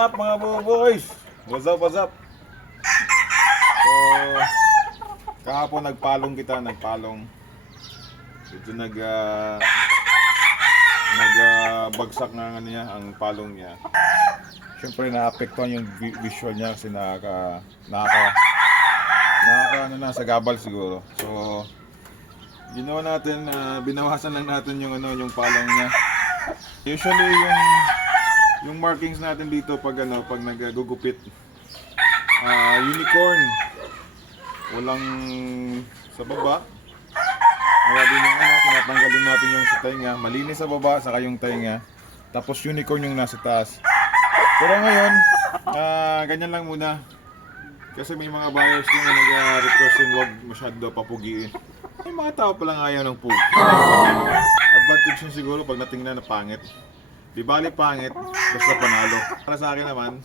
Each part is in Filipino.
up mga boys? What's up, what's up? So, kahapon nagpalong. Ito nagbagsak nga ano niya, ang palong niya. Siyempre naapektuhan yung visual niya kasi sa gabal siguro. So, ginawa natin, binawasan lang natin yung palong niya. Usually yung markings natin dito pag naggugupit, unicorn, walang sa baba. Wala din yung tinatanggalin natin yung sa tainga, malinis sa baba saka yung tainga, tapos unicorn yung nasa taas. Pero ngayon, ganyan lang muna kasi may mga buyers din na nag-request yung wag masyado papugiin. May mga tao palang ayaw ng pugi. Advantage yun siguro pag natingnan na pangit. Di bali pangit, basta panalo. Para sa akin naman,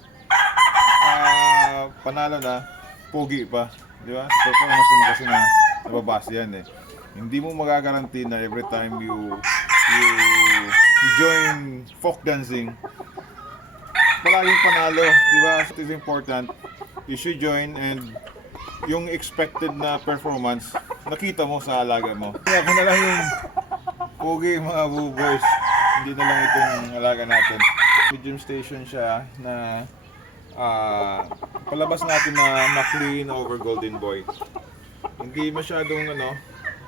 panalo na, pogi pa. Di ba? Sa performance naman kasi na nababase yan eh. Hindi mo magagaranti na every time you join folk dancing, palaging panalo. Di ba? It is important. You should join and yung expected na performance, nakita mo sa alaga mo. Kaya ako na lang yung pogi mga boys. Hindi na lang itong alaga natin. Medium station siya na palabas natin na McLean over Golden Boy. Hindi masyadong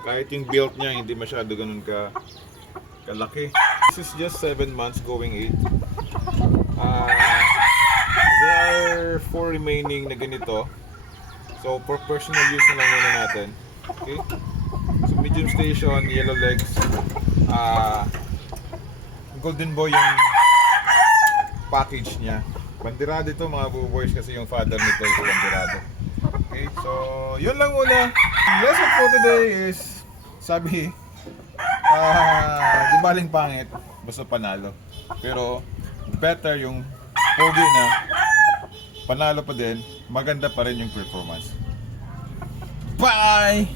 kahit yung build niya hindi masyado ganun kalaki. This is just 7 months going 8. There are 4 remaining na ganito. So for personal use na lang muna natin. Okay? So medium station, yellow legs, Golden Boy yung package niya. Bandirado ito mga boys kasi yung father nito is bandirado. Okay, so yun lang muna. Lesson for today is sabi, di baling pangit, basta panalo. Pero better yung pogi na panalo pa din, maganda pa rin yung performance. Bye!